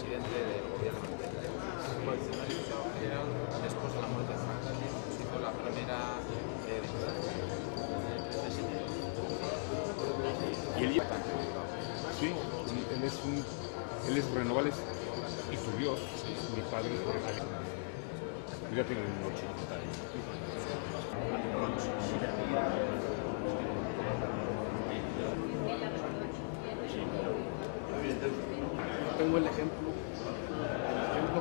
presidente del gobierno. Pues en la Dirección General, después de la muerte de Franco, hizo la primera Y él sí, él es Renovables y su Dios, mi padre es Renovables. Yo ya tengo 80 años. Tengo el ejemplo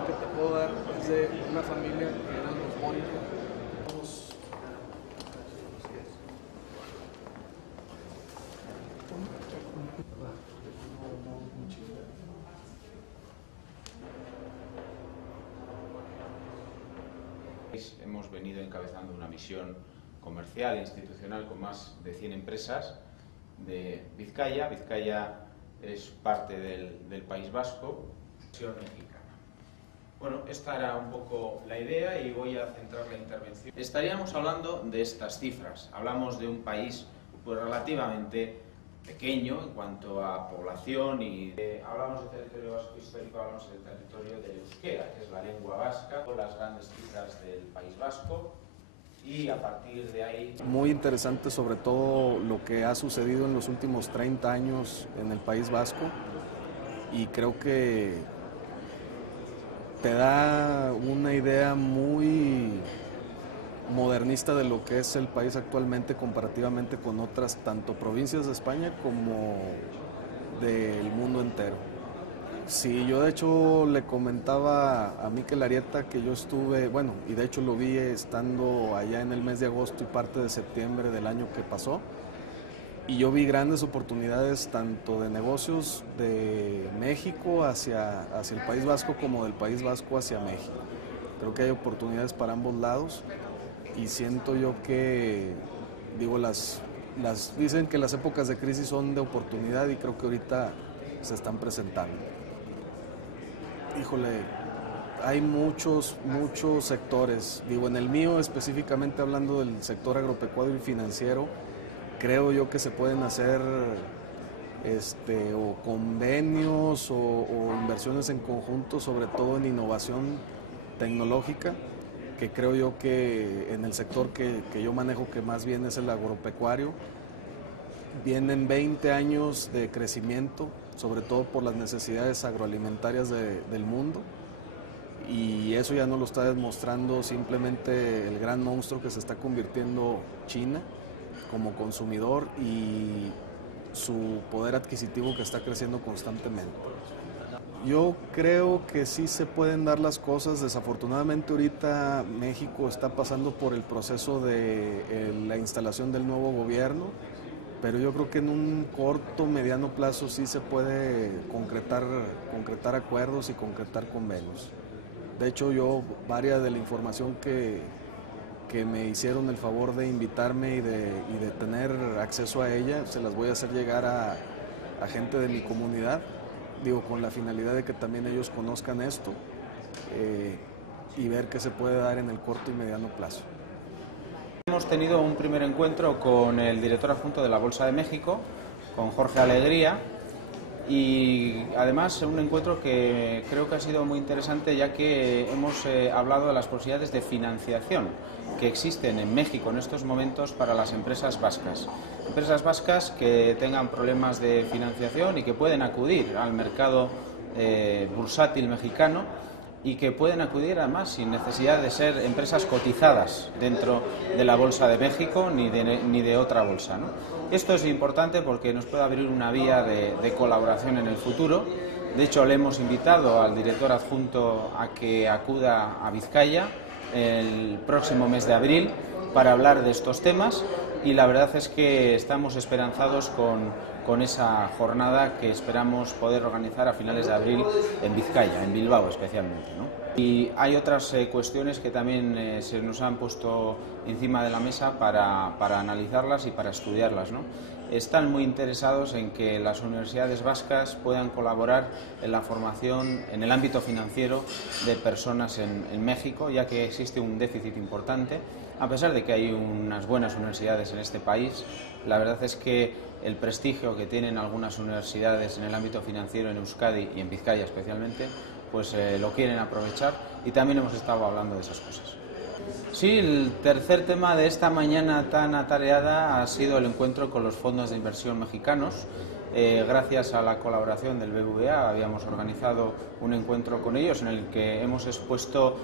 que te puedo dar es de una familia que eran los Mónica. Hemos venido encabezando una misión comercial e institucional con más de 100 empresas de Vizcaya. Vizcaya es parte del País Vasco, misión mexicana. Bueno, esta era un poco la idea y voy a centrar la intervención. Estaríamos hablando de estas cifras. Hablamos de un país pues, relativamente pequeño en cuanto a población y hablamos del territorio vasco histórico, hablamos del territorio del euskera, que es la lengua vasca, con las grandes cifras del País Vasco y a partir de ahí... Muy interesante sobre todo lo que ha sucedido en los últimos 30 años en el País Vasco y creo que te da una idea muy modernista de lo que es el país actualmente comparativamente con otras tanto provincias de España como del mundo entero. Sí, yo de hecho le comentaba a Mikel Arieta que yo estuve, bueno, y de hecho lo vi estando allá en el mes de agosto y parte de septiembre del año que pasó, y yo vi grandes oportunidades tanto de negocios de México hacia el País Vasco como del País Vasco hacia México. Creo que hay oportunidades para ambos lados. Y siento yo que, digo, dicen que las épocas de crisis son de oportunidad y creo que ahorita se están presentando. Híjole, hay muchos sectores. Digo, en el mío específicamente hablando del sector agropecuario y financiero, creo yo que se pueden hacer o convenios o inversiones en conjunto, sobre todo en innovación tecnológica, que creo yo que en el sector que yo manejo, que más bien es el agropecuario, vienen 20 años de crecimiento, sobre todo por las necesidades agroalimentarias del mundo, y eso ya no lo está demostrando simplemente el gran monstruo que se está convirtiendo China como consumidor y su poder adquisitivo que está creciendo constantemente. Yo creo que sí se pueden dar las cosas. Desafortunadamente ahorita México está pasando por el proceso de la instalación del nuevo gobierno, pero yo creo que en un corto, mediano plazo sí se puede concretar acuerdos y concretar convenios. De hecho, yo varias de la información que me hicieron el favor de invitarme y de tener acceso a ella, se las voy a hacer llegar a gente de mi comunidad. Digo, con la finalidad de que también ellos conozcan esto y ver qué se puede dar en el corto y mediano plazo. Hemos tenido un primer encuentro con el director adjunto de la Bolsa de México, con Jorge Alegría, y además un encuentro que creo que ha sido muy interesante, ya que hemos hablado de las posibilidades de financiación que existen en México en estos momentos para las empresas vascas. Empresas vascas que tengan problemas de financiación y que pueden acudir al mercado bursátil mexicano y que pueden acudir además sin necesidad de ser empresas cotizadas dentro de la Bolsa de México ni de otra bolsa, ¿no? Esto es importante porque nos puede abrir una vía de colaboración en el futuro. De hecho, le hemos invitado al director adjunto a que acuda a Vizcaya el próximo mes de abril para hablar de estos temas, y la verdad es que estamos esperanzados con esa jornada que esperamos poder organizar a finales de abril en Vizcaya, en Bilbao especialmente, ¿no? Y hay otras cuestiones que también se nos han puesto encima de la mesa para analizarlas y para estudiarlas, ¿no? Están muy interesados en que las universidades vascas puedan colaborar en la formación en el ámbito financiero de personas en México, ya que existe un déficit importante A pesar de que hay unas buenas universidades en este país, la verdad es que el prestigio que tienen algunas universidades en el ámbito financiero en Euskadi y en Vizcaya especialmente, pues lo quieren aprovechar, y también hemos estado hablando de esas cosas. Sí, el tercer tema de esta mañana tan atareada ha sido el encuentro con los fondos de inversión mexicanos. Gracias a la colaboración del BBVA habíamos organizado un encuentro con ellos en el que hemos expuesto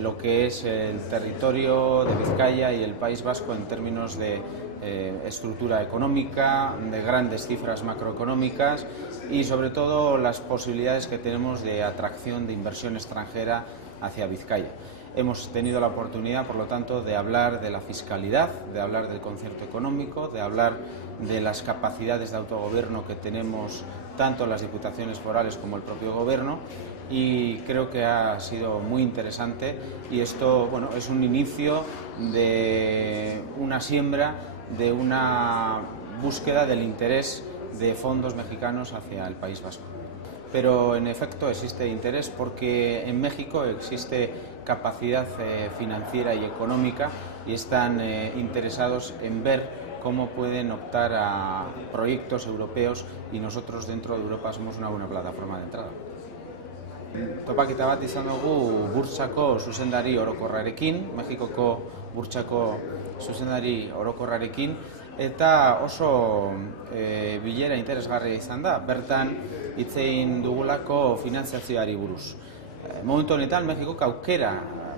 lo que es el territorio de Vizcaya y el País Vasco en términos de estructura económica, de grandes cifras macroeconómicas y sobre todo las posibilidades que tenemos de atracción de inversión extranjera hacia Vizcaya. Hemos tenido la oportunidad, por lo tanto, de hablar de la fiscalidad, de hablar del concierto económico, de hablar de las capacidades de autogobierno que tenemos tanto las diputaciones forales como el propio gobierno, y creo que ha sido muy interesante, y esto, bueno, es un inicio de una siembra, de una búsqueda del interés de fondos mexicanos hacia el País Vasco. Pero en efecto existe interés porque en México existe capacidad financiera y económica y están interesados en ver cómo pueden optar a proyectos europeos, y nosotros dentro de Europa somos una buena plataforma de entrada. Topaketa bat izan dugu burtsako zuzendari orokorrarekin, Mexikoko burtsako zuzendari orokorrarekin, eta oso bilera interesgarria izan da. Bertan hitz egin dugulako finanziazioari buruz. Momentu honetan Mexikok aukera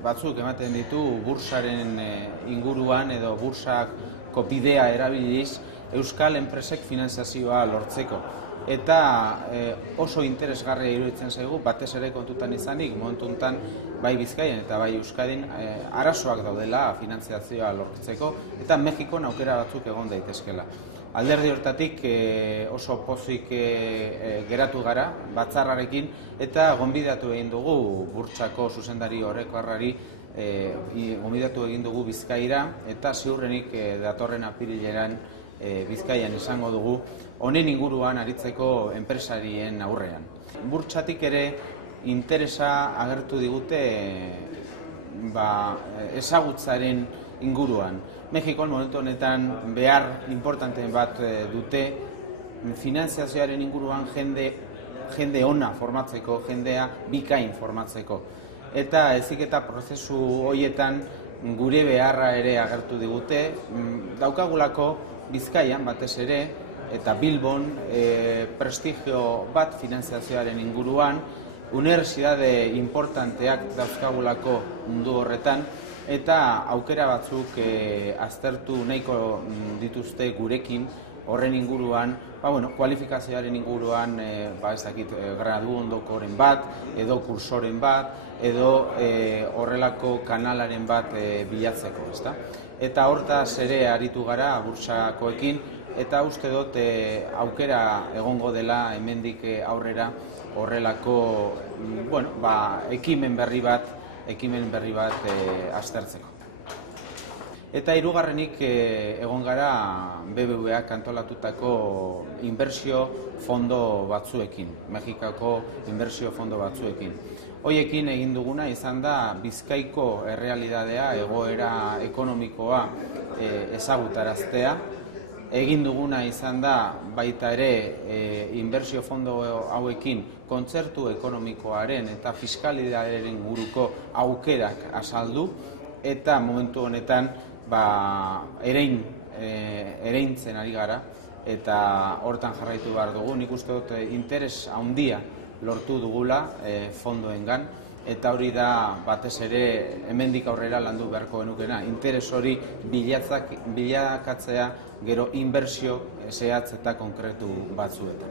batzuk ematen ditu bursaren inguruan edo bursako bidea erabiliz euskal enpresek finanziazioa lortzeko. Eta oso interesgarria iruditzen zaigu, batez ere kontutan izanik, momentu honetan bai Bizkaian eta bai Euskadin arazoak daudela finanziazioa lortzeko, eta Mexikon aukera batzuk egon daitezkela. Alderdi hortatik oso pozik geratu gara batzarrarekin, eta gonbidatu egin dugu burtsako zuzendari orokorrari, gonbidatu egin dugu Bizkaira, eta ziurrenik datorren apirilean Bizkaian izango dugu honen inguruan aritzeko enpresarien aurrean. Burtsatik ere interesa agertu digute ezagutzaren inguruan. Mexikon momentu honetan behar importante bat dute finanziazioaren inguruan jende ona formatzeko, jendea bikain formatzeko. Eta heziketa prozesu horietan gure beharra ere agertu digute. Daukagulako Bizkaian batez ere eta Bilbon prestigio bat finanziazioaren inguruan, unibertsitate importanteak dauzkagulako mundu horretan, eta aukera batzuk aztertu nahiko dituzte gurekin horren inguruan, kualifikazioaren inguruan, ez dakit, gradu ondokoren bat, edo kursoren bat, edo horrelako kanalaren bat bilatzeko, ezta? Eta hortaz ere aritu gara burtsakoekin, eta uste dut aukera egongo dela hemendik aurrera horrelako ekimen berri bat aztertzeko. Eta hirugarrenik egon gara BBVAk antolatutako inbertsio fondo batzuekin, Mexikako inbertsio fondo batzuekin. Hoiekin egin duguna izan da Bizkaiko errealitatea, egoera ekonomikoa ezagutaraztea. Egin duguna izan da baita ere inbertsio fondo hauekin kontzertu ekonomikoaren eta fiskalitatearen inguruko aukerak azaldu, eta momentu honetan ereintzen ari gara, eta hortan jarraitu behar dugu. Nik uste dut interes handia lortu dugula fondoengan, eta hori da batez ere hemendik aurrera landu beharko genukena, interes hori bilakatzea gero inbertsio zehatz eta konkretu batzuetan.